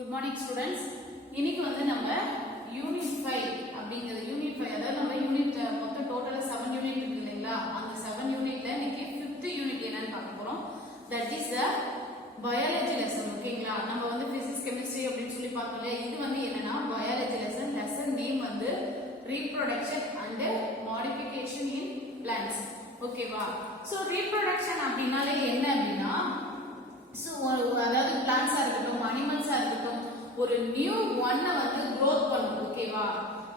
Good morning students. இன்னைக்கு வந்து நம்ம யூனிட் 5 அப்படிங்கிறது யூனிட் 5 அதாவது நம்ம யூனிட் மொத்தம் டோட்டலா 7 யூனிட் இருக்கு இல்லைங்களா? அந்த 7 யூனிட்ல இன்னைக்கு 5th யூனிட் என்னன்னு பார்க்க போறோம். That is the biology lesson. ஓகேங்களா? நம்ம வந்து பிசிக்ஸ் கெமிஸ்ட்ரி அப்படின்னு சொல்லி பார்த்தோம்ல, இது வந்து என்னன்னா பயாலஜி லெசன். லெசன் நேம் வந்து reproduction and modification in plants. ஓகேவா? சோ ரீப்ரொடக்ஷன் அப்படின்னாலே என்ன அப்படின்னா அதாவது பிளான்ட்ஸா இருக்கட்டும் அனிமல்ஸா இருக்கட்டும் ஒரு நியூ ஒன்னை வந்து growth பண்ணும். ஓகேவா?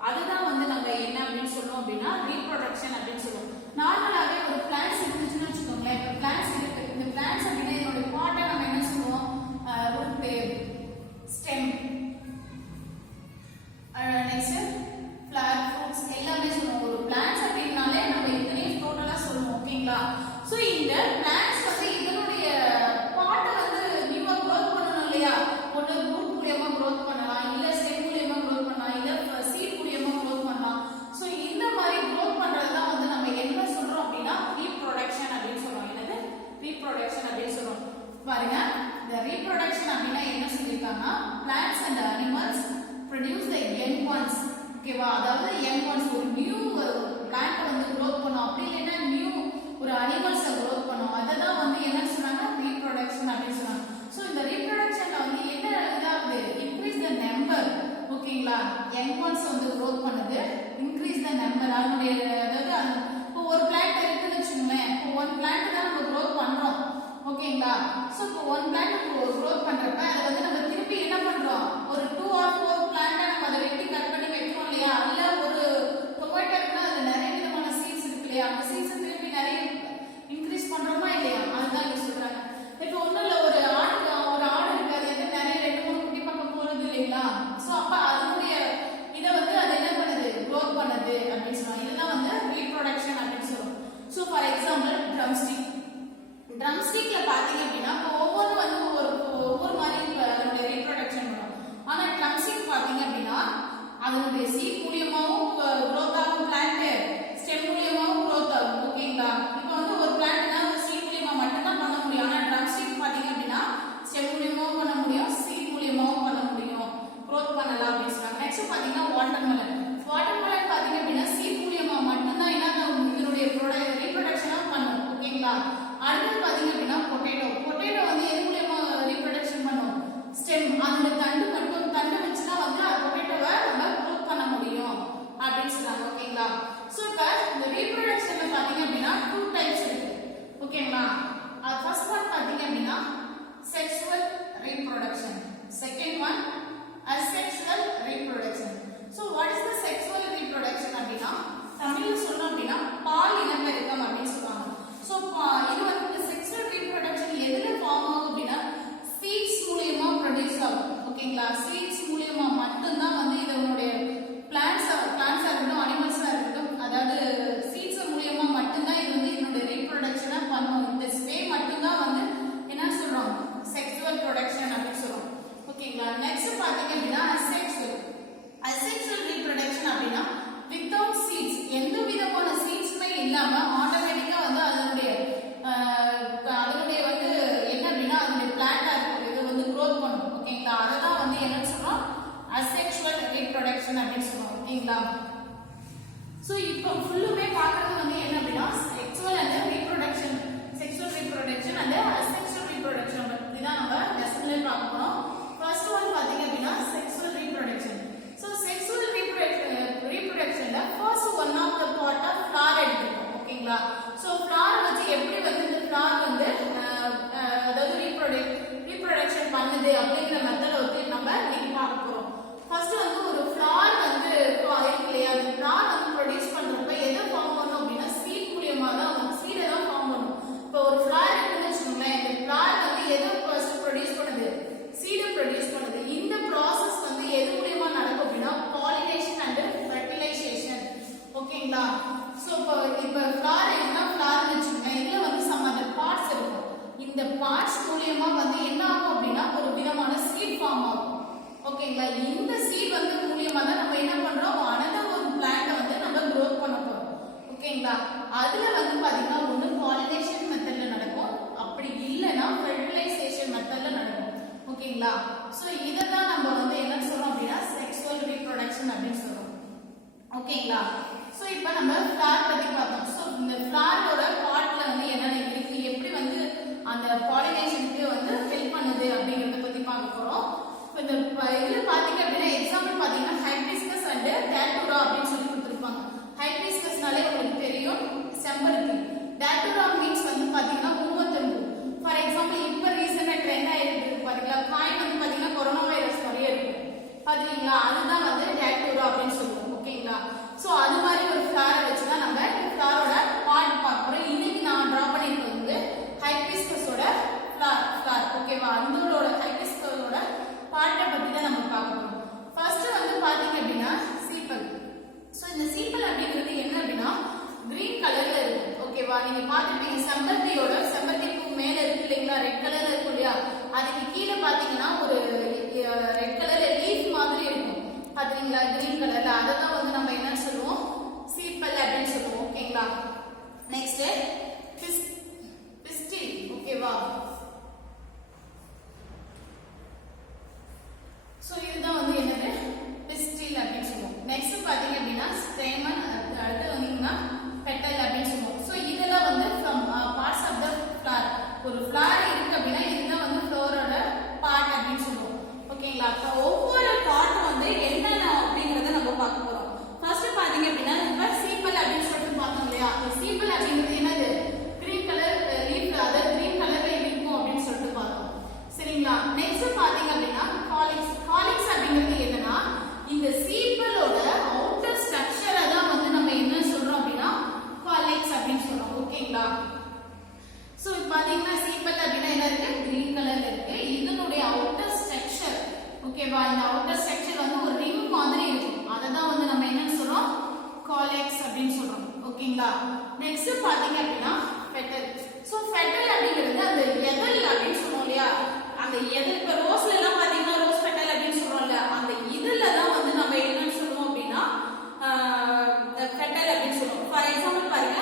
அதுதான் வந்து நம்ம என்ன அப்படின்னு சொல்லுவோம் அப்படின்னா ரீப்ரொடக்ஷன் அப்படின்னு சொல்லுவோம். நார்மலாவே ஒரு பிளான்ட்ஸ் இருந்துச்சுன்னு வச்சுக்கோங்களேன். இப்போ பிளான்ட்ஸ் இருக்கு. இந்த பிளான்ட்ஸ் அப்படின்னா இதோட பார்ட்டை நம்ம என்ன சொல்லுவோம்? Root, stem, next flower, fruits எல்லாமே சொல்லுவோம். ஒரு பிளான்ட்ஸ் அப்படின்னாலே நம்ம இத்தனையும் டோட்டலா சொல்லுவோம். ஓகேங்களா? சோ இந்த பிளான்ட்ஸ் வந்து இதனுடைய பார்ட்டை வந்து நியூவா growth பண்ணணும் இல்லையா? ஒன்று ரூட் மூலியமா growth பண்ணலாம், இல்ல ஸ்டெம் மூலியமா growth பண்ணலாம், இல்ல சீட் மூலியமா growth பண்ணலாம். சோ இந்த மாதிரி growth பண்றதுதான் வந்து நம்ம என்ன சொல்றோம் அப்படின்னா ரீப்ரொடக்ஷன் அப்படின்னு சொல்றோம். என்னது? ரீப்ரொடக்ஷன் அப்படின்னு சொல்றோம். பாருங்க, இந்த ரீப்ரொடக்ஷன் அப்படின்னா என்ன சொல்லிருக்காங்கன்னா plants and animals produce the young ones. ஓகேவா? அதாவது young ones ஒரு நியூ plant வந்து growth பண்ணும், அப்படி இல்லைன்னா நியூ ஒரு அனிமல்ஸ் growth பண்ணும். அததான் வந்து என்ன சொன்னாங்க? ரீப்ரொடக்ஷன் அப்படின்னு சொன்னாங்க. சோ இந்த ரீப்ரொடக்ஷன்ல வந்து என்ன இதாகுது? Increase the number. ஓகேங்களா? யங் ஒன்ஸ் வந்து growth பண்ணுது, இன்க்ரீஸ் த நம்பர். அதனுடைய அதாவது இப்போ ஒரு பிளான்ட் இருக்குன்னு வச்சுக்கோங்களேன். இப்போ ஒன் பிளான்ட் தான் நம்ம growth பண்றோம். ஓகேங்களா? சோ இப்போ ஒன் பிளான்ட் growth பண்றப்ப அதை வந்து நம்ம திருப்பி என்ன பண்றோம்? ஒரு 2 or 4 பிளான்ட் நம்ம அதை வெட்டி கட் பண்ணி வைக்கிறோம் இல்லையா? இல்ல ஒரு டொமேட்டோ இருக்குன்னா அதுல நிறைய விதமான சீட்ஸ் இருக்கு இல்லையா? அந்த சீட்ஸ் திருப்பி நிறைய இன்க்ரீஸ் பண்றோமா இல்லையா? அதுதான் இங்க சொல்றாங்க. இப்போ ஒண்ணும் இல்ல, ஒரு ஆடு இருக்கு, அது வந்து நிறைய 2-3 குட்டி பக்கம் போடுது இல்லைங்களா? சோ அப்ப அதனுடைய இதை வந்து அது என்ன பண்ணுது? growth பண்ணுது அப்படின்னு சொல்லுவாங்க. இதுதான் வந்து ரீப்ரொடக்ஷன் அப்படின்னு சொல்லுவோம். So for example drumstick. ட்ரம்ஸ்டிக்ல பாத்தீங்க அப்படின்னா ஒவ்வொரு வந்து ஒவ்வொரு மாதிரி அதனுடைய ரீப்ரொடக்ஷன் பண்ணும். ஆனா ட்ரம்ஸ்டிக் பாத்தீங்க அப்படின்னா அதனுடைய சீட் மூலியமாவும் growth ஆகும் பிளான்ட், ஸ்டெம் மூலியமாவும் growth ஆகும். ஓகேங்களா? இப்போ வந்து ஒரு பிளான்ட்னா ஒரு சீட் மூலியமா மட்டும் தான் பண்ண முடியும். ஆனா ட்ரம்ஸ்டிக் பாத்தீங்க அப்படின்னா ஸ்டெம் மூலியமாவும் பண்ண முடியும், சீட் மூலியமாவும் பண்ண முடியும், growth பண்ணலாம் அப்படின்னு சொல்றாங்க. நெக்ஸ்ட் பாத்தீங்கன்னா வாட்டர்மெலன். வாட்டர்மெலன் பாத்தீங்க அப்படின்னா சீட் மூலியமா மட்டும் தான் இதனுடைய ரீப்ரொடக்ஷனா பண்ணும். ஓகேங்களா? அடுத்து பாத்தீங்க அப்படின்னா பொட்டேட்டோ. பொட்டேட்டோ வந்து எது மூலியமா ரீப்ரொடக்ஷன் பண்ணும்? ஸ்டெம். அந்த தண்டு மட்டும் தண்டு வச்சுதான் வந்து பொட்டேட்டோவை நம்ம growth பண்ண முடியும் அப்படின்னு சொல்றாங்க. ஓகேங்களா? சோ இப்ப இந்த ரீப்ரொடக்ஷன்ல பாத்தீங்க அப்படின்னா 2 டைப்ஸ் இருக்கு. ஓகேங்களா? ஃபர்ஸ்ட் ஒன் பாத்தீங்க அப்படின்னா sexual reproduction, second one asexual reproduction. So what is the sexual reproduction அப்படின்னா தமிழ்ல சொல்லணும் அப்படின்னா பால் இனப்பெருக்கம் அப்படின்னு சொல்லுவாங்க. சோ இது வந்து செக்சுவல் ரீப்ரொடக்ஷன் எதுல ஃபார்ம் ஆகும் அப்படின்னா சீட்ஸ் மூலமா ப்ரொடியூஸ் ஆகும். ஓகேங்களா? சீட்ஸ் மூலமா மட்டும் தான் வந்து இதனுடைய பிளான்ட்ஸா இருக்கட்டும் அனிமல்ஸா இருக்கட்டும், அதாவது சீட்ஸ் மூலமா மட்டும் தான் இது வந்து இதனுடைய ரீப்ரொடக்ஷனை பண்ணும். இந்த வே மட்டும் தான் வந்து என்ன சொல்றோம்? செக்சுவல் ப்ரொடக்ஷன் அப்படின்னு சொல்றோம். ஓகேங்களா? நெக்ஸ்ட் பாத்தீங்க அப்படின்னா அசெக்சுவல். அசெக்சுவல் ரீப்ரொடக்ஷன் அப்படின்னா வித்தவுட் சீட்ஸ், எந்த விதமான சீட்ஸ்மே இல்லாம ஆட்டோமேட்டிக்கா வந்து அதனுடைய வந்து என்ன அப்படின்னா அதனுடைய பிளான்டா இருக்கும், இது வந்து growth பண்ணும். ஓகேங்களா? அததான் வந்து என்னன்னு சொல்றோம்? அசெக்சுவல் ரீப்ரொடக்ஷன் அப்படின்னு சொல்றோம். ஓகேங்களா? சோ இப்போ ஃபுல்லுமே பார்க்கிறது வந்து என்ன அப்படின்னா sexual and reproduction, sexual reproduction and asexual reproduction இதான் நம்ம லெசன்ல பார்க்க போறோம். ஃபர்ஸ்ட் ஒன் பாத்தீங்க அப்படின்னா செக்சுவல் ரீப்ரொடக்ஷன். சோ செக்சுவல் ரீப்ரொடக்ஷன்ல first one of the part of flower எடுத்துக்கோம். ஓகேங்களா? சோ ஃப்ளவர் வச்சு எப்படி வந்து இந்த ஃப்ளவர் வந்து அதாவது ரீப்ரொடக்ஷன் பண்ணுது அப்படிங்கிற மெத்தட் வந்து நம்ம இன்னைக்கு பார்க்க போறோம். ஃபர்ஸ்ட் வந்து ஒரு ஃப்ளவர் வந்து இருக்கு இல்லையா? அந்த ஃப்ளவர் வந்து ப்ரொடியூஸ் பண்றப்ப எதை ஃபார்ம் பண்ணும் அப்படின்னா சீட் மூலியமா தான், சீடை தான் ஃபார்ம் பண்ணும். இப்போ ஒரு ஃப்ளவர் இருக்குன்னு வச்சுக்கோங்களேன். இந்த ஃப்ளவர் வந்து எதை ஃபர்ஸ்ட் ப்ரொடியூஸ் பண்ணுது? சீடை சோ இத தான் நம்ம வந்து என்ன சொல்றோம் அப்படினா செக்சுவல் ரீப்ரொடக்ஷன் அப்படி சொல்றோம் ஓகேங்களா சோ இப்போ நம்ம ஃப்ளார் பத்தி பார்த்தோம் சோ இந்த ஃப்ளாரோட பார்ட்ல வந்து என்னென்ன இருக்கு எப்படி வந்து அந்த பாலினேஷனுக்கு வந்து ஹெல்ப் பண்ணுது அப்படிங்கறத பத்தி பார்க்க போறோம் இந்த இதுல பாத்தீங்க அப்படினா எக்ஸாம்பிள் பாத்தீங்கன்னா ஹைபிஸ்கஸ் அண்ட் டேட்டூரா அப்படி சொல்லி கொடுத்திருப்பாங்க ஹைபிஸ்கஸ்னாலே உங்களுக்கு தெரியும் செம்பருத்தி டேட்டூரா மீன்ஸ் வந்து பாத்தீங்கன்னா ஊமத்தம்பூ ஃபார் எக்ஸாம்பிள் இப்போ ரீசன்ட்டா ட்ரெண்ட் ஆயிருக்கு பாத்தீங்களா காய் வந்து பாத்தீங்கன்னா கொரோனா வைரஸ் மாதிரியே இருக்கும் பாத்தீங்களா அதுதான் வந்து டேட்டூரா அப்படின்னு சொல்லுவோம் ஓகேங்களா சோ அது மாதிரி ஒரு ஃப்ளாரை வச்சு தான் நம்ம ஃப்ளாரோட பார்ட் பார்க்க போறோம் இன்னைக்கு நான் டிரா பண்ணிருக்கிறது வந்து ஹைபிஸ்கஸோட ஃப்ளார் ஓகேவா அதோட ஹைபிஸ்கஸோட பார்ட்டை பத்தி தான் நம்ம பார்க்க போறோம் ஃபர்ஸ்ட் வந்து பாத்தீங்க அப்படின்னா சீப்பல் சோ இந்த சீப்பல் அப்படிங்கிறது என்ன அப்படின்னா கிரீன் கலர்ல இருக்கும் ஓகேவா நீங்க பாத்துட்டீங்க செம்பருத்தி பூ மேல இருக்கு இல்லைங்களா ரெட் கலர்ல இருக்கும் இல்லையா அதுக்கு கீழே பாத்தீங்கன்னா ஒரு ரெட் கலர்ல லீஃப் மாதிரி இருக்கும் பாத்தீங்களா கிரீன் கலர்ல அததான் வந்து நம்ம என்ன சொல்லுவோம் சீப்பல் அப்படின்னு சொல்லுவோம் ஓகேங்களா நெக்ஸ்ட் பிஸ்டில் ஓகேவா சோ இதுதான் வந்து என்னது பிஸ்டில் அப்படின்னு சொல்லுவோம் நெக்ஸ்ட் பாத்தீங்க அப்படின்னா ஸ்டேமன் அடுத்து வந்தீங்கன்னா பெட்டல் அப்படின்னு சொல்லுவோம் சோ இதெல்லாம் வந்து from parts of the flower ஒரு ஃப்ளார் இருக்கு அப்படின்னா இதுதான் வந்து ஃப்ளோரோட பார்ட் அப்படின்னு சொல்லுவோம் ஓகேங்களா அப்ப ஒவ்வொரு பார்ட்டும் வந்து என்னென்ன அப்படிங்கறத நம்ம பார்க்க போறோம் ஃபர்ஸ்ட் பாத்தீங்க அப்படின்னா இப்ப சீப்பல் அப்படின்னு சொல்லிட்டு பார்த்தோம் இல்லையா சீப்பல் அப்படிங்கிறது என்னது கிரீன் கலர் லீஃப் அதாவது கிரீன் கலர்ல இருக்கும் அப்படின்னு சொல்லிட்டு பார்த்தோம் சரிங்களா நெக்ஸ்ட் பாத்தீங்க அப்படின்னா காலிக்ஸ் அப்படிங்கிறது என்னன்னா இந்த சீப்பலோட அவுட்டர் ஸ்ட்ரக்சரை தான் வந்து நம்ம என்ன சொல்றோம் அப்படின்னா காலிக்ஸ் அப்படின்னு சொல்றோம் ஓகேங்களா சோ இப்போ பாத்தீங்கன்னா சீப்பல் அப்படின்னா என்ன இருக்கு கிரீன் கலர்ல இருக்கு இதனுடைய அவுட்டர் ஸ்ட்ரக்சர் ஓகேவா இந்த அவுட்டர் ஸ்ட்ரக்சர் வந்து ஒரு ரிங் மாதிரி இருக்கும் அதை தான் வந்து நம்ம என்ன சொல்றோம் காலிக்ஸ் அப்படின்னு சொல்றோம் ஓகேங்களா நெக்ஸ்ட் பாத்தீங்க அப்படின்னா பெட்டல் சோ பெட்டல் அப்படிங்கிறது அந்த எதல் அப்படின்னு சொல்றோம் இல்லையா அந்த எதல் இப்ப ரோஸ்ல எல்லாம் பாத்தீங்கன்னா ரோஸ் பெட்டல் அப்படின்னு சொல்றோம்ல அந்த இதுல தான் வந்து நம்ம என்னன்னு சொல்லுவோம் அப்படின்னா பெட்டல் அப்படின்னு சொல்லுவோம் ஃபார் எக்ஸாம்பிள் பாருங்க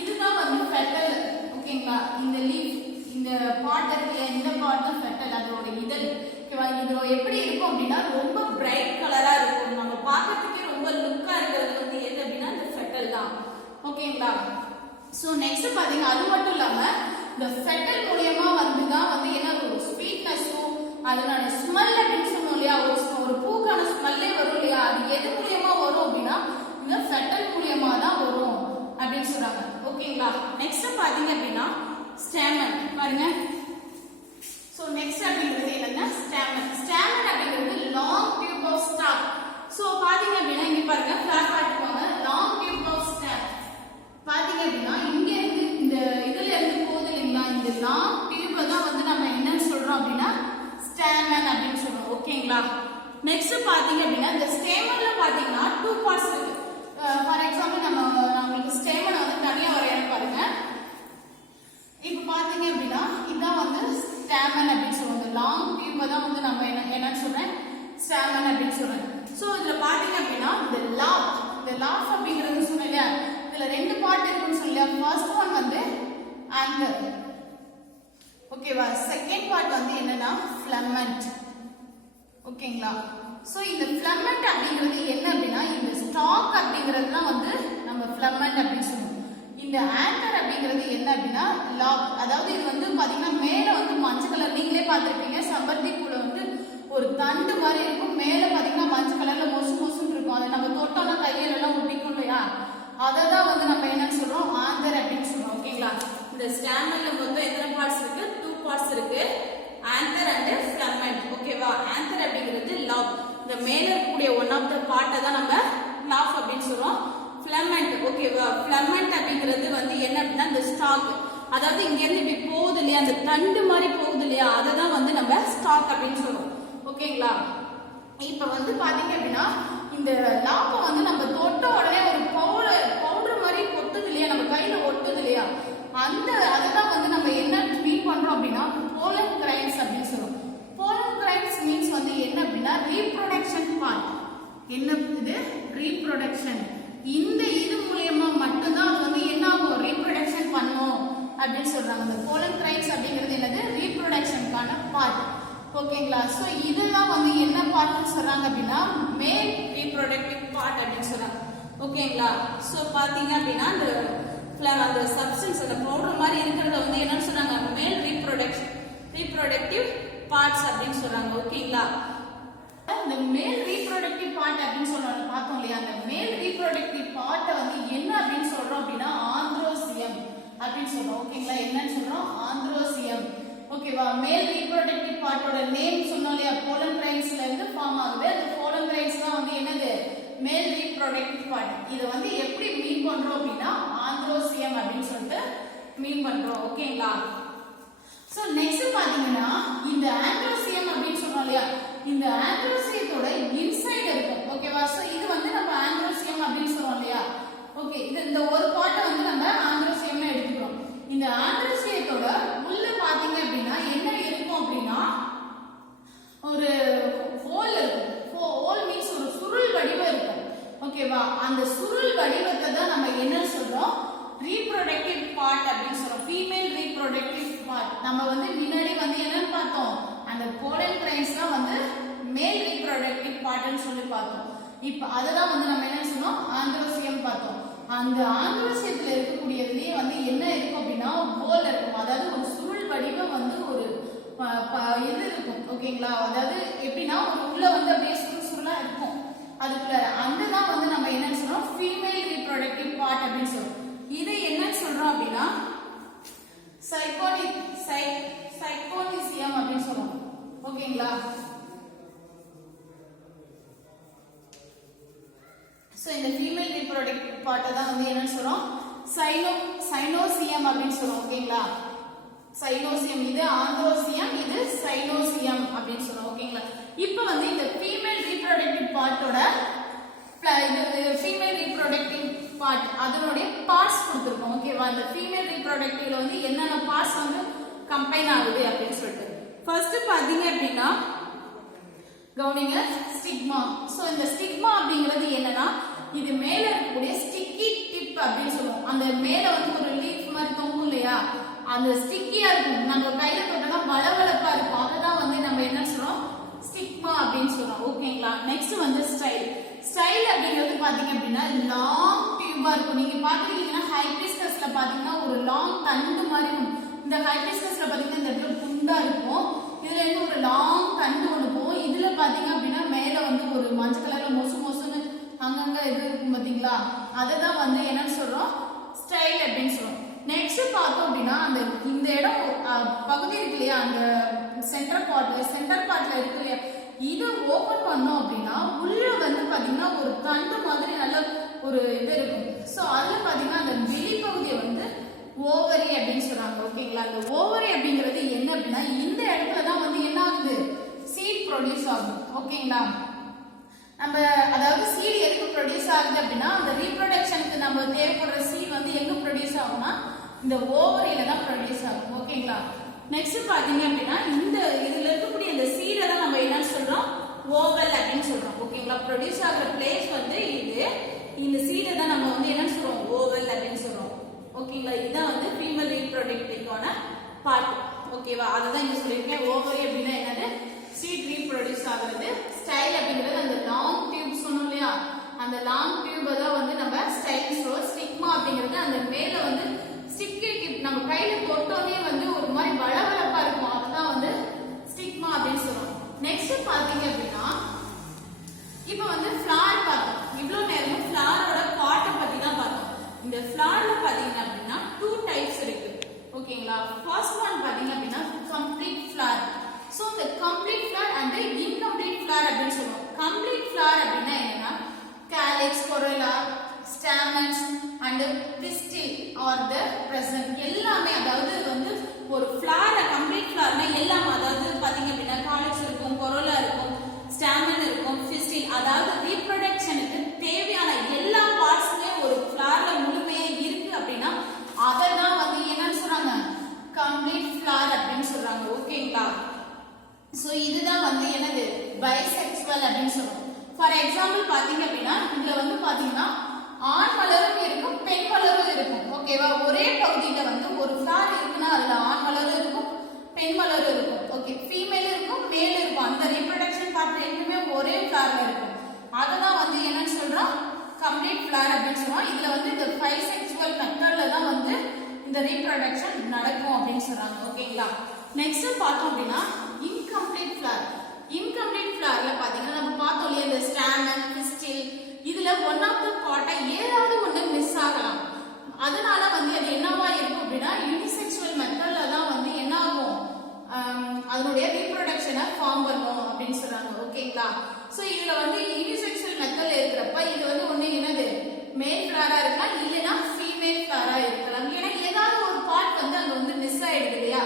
இதுதான் வந்து பெட்டல் ஓகேங்களா இந்த லீஃப் இந்த பார்ட் இருக்கு இந்த பார்ட் தான் பெட்டல் அதோட இதழ் ஓகேவா இது எப்படி இருக்கும் அப்படின்னா ரொம்ப பிரைட் கலரா இருக்கும் நம்ம பார்க்கிறதுக்கே ரொம்ப லுக்கா இருக்கிறது வந்து எது அப்படின்னா இந்த பெட்டல் தான் ஓகேங்களா சோ நெக்ஸ்ட் பாத்தீங்க அது மட்டும் இல்லாம இந்த பெட்டல் மூலமா வந்து தான் வந்து என்ன ஒரு ஸ்வீட்னஸும் அதனால ஸ்மெல் அப்படின்னு சொன்னோம் இல்லையா ஒரு பூக்கான ஸ்மெல்லே வரும் இல்லையா அது எது மூலமா வரும் அப்படின்னா இந்த பெட்டல் மூலமா தான் வரும் அப்படின்னு சொல்றாங்க ஓகேங்களா நெக்ஸ்ட் பாத்தீங்க அப்படின்னா ஸ்டேமன் பாருங்க சோ நெக்ஸ்ட் அப்படிங்கிறது என்னன்னா ஸ்டேமன் அப்படிங்கிறது long tube of stalk so பாத்தீங்க அப்படின்னா இங்க பாருங்க ஃபிளார் காட்டுவாங்க லாங் டியூப் ஆஃப் ஸ்டாக் பாத்தீங்க அப்படின்னா இங்க இருந்து இந்த இதுல இருந்து போகுது இல்லைங்களா இந்த லாங் டியூபை தான் வந்து நம்ம என்னன்னு சொல்றோம் அப்படின்னா ஸ்டேமன் அப்படின்னு சொல்றோம் ஓகேங்களா நெக்ஸ்ட் பாத்தீங்க அப்படின்னா இந்த ஸ்டேமன்ல பாத்தீங்கன்னா 2 பார்ட்ஸ் இருக்கு ஃபார் எக்ஸாம்பிள் நான் உங்களுக்கு ஸ்டேமன் வந்து தனியா வரையணும் பாருங்க இப்போ பாத்தீங்க அப்படின்னா இதான் வந்து ஸ்டேமன் அப்படின்னு சொல்லுவாங்க லாங் டியூபை தான் வந்து நம்ம என்னன்னு சொல்றேன் ஸ்டேமன் அப்படின்னு சொல்றேன் சோ இதுல பாத்தீங்க அப்படின்னா இந்த லாஃப் அப்படிங்கிறது சொன்னீங்க இதுல 2 பார்ட் இருக்குன்னு சொல்லலையா ஃபர்ஸ்ட் ஒன் வந்து ஆங்கர் ஓகேவா செகண்ட் பார்ட் வந்து என்னன்னா ஃபிலமெண்ட் ஓகேங்களா சோ இந்த ஃபிலமெண்ட் அப்படிங்கிறது என்ன அப்படின்னா இந்த ஸ்டாக் அப்படிங்கிறது தான் வந்து நம்ம ஃபிலமெண்ட் அப்படின்னு சொல்லுவோம் இந்த ஆங்கர் அப்படிங்கிறது என்ன அப்படின்னா லாக் அதாவது இது வந்து பாத்தீங்கன்னா மேல வந்து மஞ்சள் கலர் நீங்களே பார்த்திருப்பீங்க செம்பருத்தி பூல வந்து ஒரு தண்டு மாதிரி இருக்கும் மேல பாத்தீங்கன்னா மஞ்சள் கலர்ல மொசுன்னு இருக்கும் அதை நம்ம தொட்டோம்னா கையில எல்லாம் ஒட்டிக்கும் இல்லையா அதை தான் வந்து நம்ம என்னன்னு சொல்றோம் ஆங்கர் அப்படின்னு சொல்றோம் ஓகேங்களா இந்த ஸ்டேமன்ல மொத்தம் எத்தனை பார்ட்ஸ் இருக்கு 2 பார்ட்ஸ் இருக்கு ஆங்கர் அண்ட் ஃபிலமெண்ட் ஓகேவா ஆங்கர் அப்படிங்கிறது லாக் இந்த மேல இருக்கக்கூடிய ஒன் ஆஃப் த பார்ட்டை தான் நம்ம லாக் அப்படின்னு சொல்றோம் ஃபிலமெண்ட் ஓகேவா ஃபிலமெண்ட் அப்படிங்கிறது வந்து என்ன அப்படின்னா இந்த ஸ்டாக் அதாவது இங்க இருந்து இப்படி போகுது இல்லையா அந்த தண்டு மாதிரி போகுது இல்லையா அதை தான் வந்து நம்ம ஸ்டாக் அப்படின்னு சொல்றோம் ஓகேங்களா இப்ப வந்து பாத்தீங்க அப்படின்னா இந்த லாப்பை வந்து நம்ம தொட்ட உடனே ஒரு பவுடர் மாதிரி கொட்டுது இல்லையா நம்ம கையில ஒட்டுது இல்லையா அதுதான் வந்து நம்ம என்ன மீன் பண்றோம் அப்படின்னா போலன் கிரைன்ஸ் அப்படின்னு சொல்றோம் போலன் கிரைன்ஸ் மீன்ஸ் வந்து என்ன அப்படின்னா ரீப்ரொடக்ஷன் பார்ட் என்ன இது ரீப்ரொடக்ஷன் இந்த இது மூலமா மட்டும்தான் அது வந்து என்ன ஆகும் ரீப்ரொடக்ஷன் பண்ணும் அப்படின்னு சொல்றாங்க இந்த போலன் கிரைன்ஸ் அப்படிங்கிறது என்னது ரீப்ரொடக்ஷனுக்கான பார்ட் ஓகேங்களா? சோ இதெல்லாம் வந்து என்ன பார்ட்னு சொல்றாங்க அப்படின்னா மேல் ரீப்ரொடக்டிவ் பார்ட் அப்படின்னு சொல்றாங்க. ஓகேங்களா? சோ பாத்தீங்க அப்படின்னா அந்த சப்ஸ்டன்ஸ் அந்த பவுடர் மாதிரி இருக்கிறத வந்து என்னன்னு சொல்றாங்க மேல் ரீப்ரொடக்டிவ் பார்ட்ஸ் அப்படின்னு சொல்றாங்க. ஓகேங்களா? இந்த மேல் ரீப்ரொடக்டிவ் பார்ட் அப்படின்னு சொல்றாங்க பார்த்தோம் இல்லையா? அந்த மேல் ரீப்ரொடக்டிவ் பார்ட்டை வந்து என்ன அப்படின்னு சொல்றோம் அப்படின்னா ஆந்த்ரோசியம் அப்படின்னு சொல்றோம். ஓகேங்களா? என்னன்னு சொல்றோம் ஆந்த்ரோசியம். ஓகேவா? மேல் ரீப்ரொடக்டிவ் பார்ட்டோட நேம் சொன்னோம் இல்லையா? போலன் கிரைன்ஸ்ல இருந்து ஃபார்ம் ஆகுது. அந்த போலன் கிரைன்ஸ் தான் வந்து என்னது மேல் ரீப்ரொடக்டிவ் பார்ட். இத வந்து எப்படி மீன் பண்றோம் அப்படின்னா ஆந்த்ரோசியம் அப்படின்னு சொல்லிட்டு மீன் பண்றோம். ஓகேங்களா? சோ நெக்ஸ்ட் பாத்தீங்கன்னா இந்த ஆந்த்ரோசியம் அப்படின்னு சொன்னோம் இல்லையா? இந்த ஆந்த்ரோசியத்தோட இன்சைட் இருக்கும். ஓகேவா? சோ இது வந்து நம்ம ஆந்த்ரோசியம் அப்படின்னு சொல்றோம் இல்லையா? ஓகே, இந்த ஒரு பார்ட்டை வந்து நம்ம ஆந்த்ரோசியம்னு எடுத்துக்கிறோம். இந்த ஆந்த்ரோசியத்தோட உள்ள பாத்தீங்க அப்படின்னா என்ன இருக்கும் அப்படின்னா ஒரு ஹோல் இருக்கும். ஹோல் மீன்ஸ் ஒரு சுருள் வடிவம் இருக்கும். ஓகேவா? அந்த சுருள் வடிவத்தை தான் நம்ம என்ன சொல்றோம் ரீப்ரொடக்டிவ் பார்ட் அப்படின்னு சொல்றோம். Female reproductive part. நம்ம வந்து முன்னாடி வந்து என்னன்னு பார்த்தோம் அந்த போலன் கிரைன்ஸ் தான் வந்து மேல் ரீப்ரொடக்டிவ் பார்ட்னு சொல்லி பார்த்தோம். இப்போ அததான் வந்து நம்ம என்ன சொன்னோம் ஆந்த்ரோசியம் பார்த்தோம். அந்த ஆந்த்ரோசியத்துல இருக்கக்கூடியதுலயே வந்து என்ன இருக்கும் அப்படின்னா ஹோல் இருக்கும். அதாவது ஒரு சுருள் வடிவம் வந்து ஒரு இது இருக்கும். ஓகேங்களா? அதாவது எப்படின்னா உள்ள வந்து அப்படியே சுருளா இருக்கும். அதுக்குள்ள அதுதான் வந்து நம்ம என்ன சொல்றோம் ஃபீமேல் ரீப்ரொடக்டிவ் பார்ட் அப்படின்னு சொல்றோம். இதை என்ன சொல்றோம் அப்படின்னா சைகோனிசியம் அப்படின்னு சொல்றோம். ஓகேங்களா? சோ இந்த ஃபீமேல் ரீப்ரொடக்டிவ் பார்ட் தான் வந்து என்ன சொல்றோம் சைனோசியம் அப்படின்னு சொல்றோம். ஓகேங்களா? சைனோசியம் இது ஆந்த்ரோசியம், இது சைனோசியம் அப்படின்னு சொல்றோம். ஓகேங்களா? இப்போ வந்து இந்த ஃபீமேல் ரீப்ரொடக்டிவ் பார்ட்டோட ஃபீமேல் ரீப்ரொடக்டிவ் பார்ட் அதனுடைய பார்ட்ஸ் கொடுத்துருக்கோம். ஓகேவா? இந்த ஃபீமேல் ரீப்ரொடக்டிவ்ல வந்து என்னென்ன பார்ட்ஸ் வந்து கம்பைன் ஆகுது அப்படின்னு சொல்லிட்டு ஃபர்ஸ்ட் பாத்தீங்க அப்படின்னா கவனிங்க ஸ்டிக்மா. சோ இந்த ஸ்டிக்மா அப்படிங்கிறது என்னன்னா இது மேல இருக்கக்கூடிய ஸ்டிக்கி டிப் அப்படின்னு சொல்லுவோம். அந்த மேல வந்து ஒரு லீஃப் மாதிரி தொங்கும் இல்லையா? அந்த ஸ்டிக்கியா இருக்கும். நம்ம கையில தொட்டா பளபளப்பா இருக்கும். அதுதான் வந்து நம்ம என்ன சொல்றோம் ஸ்டிக்மா அப்படின்னு சொல்றோம். ஓகேங்களா? நெக்ஸ்ட் வந்து ஸ்டைல் அப்படிங்கிறது பாத்தீங்க அப்படின்னா லாங் டியூபா இருக்கும். நீங்க பாத்துக்கிட்டீங்கன்னா ஹைபிஸ்கஸ்ல பாத்தீங்கன்னா ஒரு லாங் தண்டு மாதிரி இருக்கும். இந்த ஹைபிஸ்கஸ்ல பாத்தீங்கன்னா இந்த இடத்துல குண்டா இருக்கும். இதுல இருந்து ஒரு லாங் தண்டு ஒண்ணு போகும். இதுல பாத்தீங்க அப்படின்னா மேல வந்து ஒரு மஞ்சள் கலர்ல மொசுன்னு அங்கங்க இது இருக்கும் பாத்தீங்களா? அதுதான் வந்து என்னன்னு சொல்றோம் ஸ்டைல் அப்படின்னு சொல்றோம். நெக்ஸ்ட் பார்த்தோம் அப்படின்னா இந்த இடம் பகுதி இருக்கு இல்லையா? அந்த சென்டர் பார்ட்ல இருக்கு இல்லையா? இதை ஓபன் பண்ணோம் அப்படின்னா உள்ள வந்து பாத்தீங்கன்னா ஒரு தண்டு மாதிரி நல்ல ஒரு இது இருக்கும். சோ அதுல பாத்தீங்கன்னா அந்த வெளிப்பகுதியை வந்து ஓவரி அப்படின்னு சொல்றாங்க. ஓகேங்களா? அந்த ஓவரி அப்படிங்கிறது என்ன அப்படின்னா இந்த இடத்துலதான் வந்து என்ன ஆகுது சீட் ப்ரொடியூஸ் ஆகும். ஓகேங்களா? நம்ம அதாவது சீட் எதுக்கு ப்ரொடியூஸ் ஆகுது அப்படின்னா அந்த ரீப்ரொடக்ஷனுக்கு நம்ம தேவைப்படுற சீட் வந்து எங்க ப்ரொடியூஸ் ஆகும்னா இந்த ஓவரியில தான் ப்ரொடியூஸ் ஆகும். ஓகேங்களா? நெக்ஸ்ட் பாத்தீங்க அப்படின்னா இந்த இதுல இருக்கக்கூடிய இந்த சீடை தான் நம்ம என்னன்னு சொல்றோம் ஓவல் அப்படின்னு சொல்றோம். ஓகேங்களா? ப்ரொடியூஸ் ஆகிற பிளேஸ் வந்து இந்த சீடை தான் நம்ம வந்து என்னன்னு சொல்றோம் ஓவல் அப்படின்னு சொல்றோம். ஓகேங்களா? இதுதான் வந்து ஃபீமேல் ரீப்ரொடக்டிவான பார்ட். ஓகேவா? அதுதான் இங்க சொல்லியிருக்கேன். ஓவரி அப்படின்னா என்னது சீட் ரீப்ரொடியூஸ் ஆகுறது. ஸ்டைல் அப்படிங்கிறது அந்த லாங் டியூப் சொன்னோம் இல்லையா? அந்த லாங் டியூபை தான் வந்து நம்ம ஸ்டைல் சொல்றோம். ஸ்டிக்மா அப்படிங்கிறது அந்த மேல வந்து ஸ்டிக்கி டிப் நம்ம கையில தொட்டோனே வந்து ஒரு மாதிரி பளபளப்பா இருக்கும். அதுதான் வந்து ஸ்டிக்மா அப்படின்னு சொல்றோம். நெக்ஸ்ட் பாத்தீங்க அப்படின்னா இப்போ வந்து ஃபிளார் பார்த்தோம். இவ்வளவு நேரம் ஃபிளாரோட பார்ட்டை பத்தி தான் பார்த்தோம். இந்த ஃபிளார்ல பாத்தீங்க அப்படின்னா 2 டைப்ஸ் இருக்கு. ஓகேங்களா? ஃபர்ஸ்ட் ஒன் பாத்தீங்க அப்படின்னா கம்ப்ளீட் ஃபிளார். சோ இந்த complete flower and incomplete flower அப்படின்னு சொல்லுவோம். கம்ப்ளீட் ஃபிளார் அப்படின்னா என்னன்னா calyx, corolla, stamens and pistil are the present எல்லாமே. அதாவது வந்து ஒரு ஃபிளார் கம்ப்ளீட் ஃபிளார்னா எல்லாம் அதாவது பாத்தீங்க அப்படின்னா காலிக்ஸ் இருக்கும், கொரோலா இருக்கும், ஸ்டாமன் இருக்கும், பிஸ்டில் அதாவது ரீப்ரொடக்ஷனுக்கு தேவையான எல்லா பார்ட்ஸுமே ஒரு ஃபிளார்ல முழுமையா இருக்கு அப்படின்னா அததான் வந்து என்னன்னு சொல்றாங்க கம்ப்ளீட் ஃபிளார் அப்படின்னு சொல்றாங்க. ஓகேங்களா? சோ இதுதான் வந்து என்னது பைசெக்சுவல் அப்படின்னு சொல்றோம். ஃபார் எக்ஸாம்பிள் பாத்தீங்க அப்படின்னா இதுல வந்து பாத்தீங்கன்னா ஆண் மலரும் இருக்கும், பெண் மலரும் இருக்கும். ஓகேவா? ஒரே பகுதியில வந்து ஒரு ஃபிளார் இருக்குன்னா அதுல ஆண் மலரும் இருக்கும், பெண் மலர் இருக்கும். ஓகே, ஃபீமேல் இருக்கும், மேல் இருக்கும். அந்த ரீப்ரொடக்ஷன் பார்ட் ரெண்டுமே ஒரே ஃபிளவர்ல இருக்கும். அததான் வந்து என்னன்னு சொல்றோம், கம்ப்ளீட் ஃபிளவர் அப்படின்னு சொல்றோம். இதுல வந்து இந்த 5 செக்சுவல் மெத்தட்ல தான் வந்து இந்த ரீப்ரொடக்ஷன் நடக்கும் அப்படின்னு சொல்றாங்க. ஓகேங்களா? நெக்ஸ்ட் பார்த்தோம் அப்படின்னா இன்கம்ப்ளீட் ஃபிளவர். இன்கம்ப்ளீட் ஃபிளவர்ல பாத்தீங்கன்னா நம்ம பார்த்தோம் இல்லையா, இந்த ஸ்டாமன், பிஸ்டில், இதுல ஒன் ஆஃப் த பார்ட்டா ஏதாவது ஒண்ணு மிஸ் ஆகலாம். அதனால வந்து அது என்னவா இருக்கும் அப்படின்னா யூனிசெக்சுவல் மெத்தட்ல தான் வந்து என்ன ஆகும், அதனுடைய ரீப்ரொடக்ஷனை ஃபார்ம் பண்ணும் அப்படின்னு சொல்றாங்க. ஓகேங்களா? சோ இதுல வந்து யூனிசெக்சுவல் மெத்தட்ல இருக்கிறப்ப இது வந்து ஒண்ணு என்னது மேல் ஃபிளவரா இருக்கலாம், இல்லைன்னா ஃபீமேல் ஃபிளவரா இருக்கலாம். ஏன்னா ஏதாவது ஒரு பார்ட் வந்து அங்க வந்து மிஸ் ஆயிடுது இல்லையா,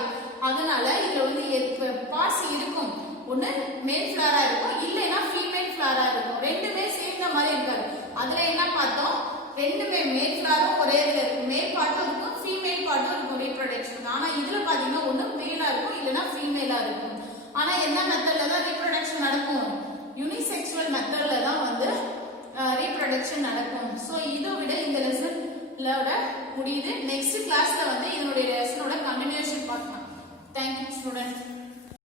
அதனால இதுல வந்து பார்ட்ஸ் இருக்கும். ஒண்ணு மேல் ஃபிளவரா இருக்கும், இல்லைன்னா ஃபீமேல் ஃபிளவரா இருக்கும். ரெண்டுமே சேர்ந்த மாதிரி இருக்காது. அதுல என்ன பார்த்தோம், ரெண்டுமே மேல் ஃபிளவரும் ஒரே இதுல இருக்கு, மேல் பார்ட்டும் இருக்கும், ஃபீமேல் பார்ட்டும் இருக்கும் ரீப்ரொடக்ஷன். ஆனா இதுல பாத்தீங்கன்னா ஒண்ணு மேலா இருக்கும், இல்லைன்னா ஃபீமேலா இருக்கும். ஆனா என்ன மெத்தட்ல தான் ரீப்ரொடக்ஷன் நடக்கும், யூனிசெக்சுவல் மெத்தட்ல தான் வந்து ரீப்ரொடக்ஷன் நடக்கும். சோ இதை விட இந்த லெசன்ல முடியுது. நெக்ஸ்ட் கிளாஸ்ல வந்து இதனுடைய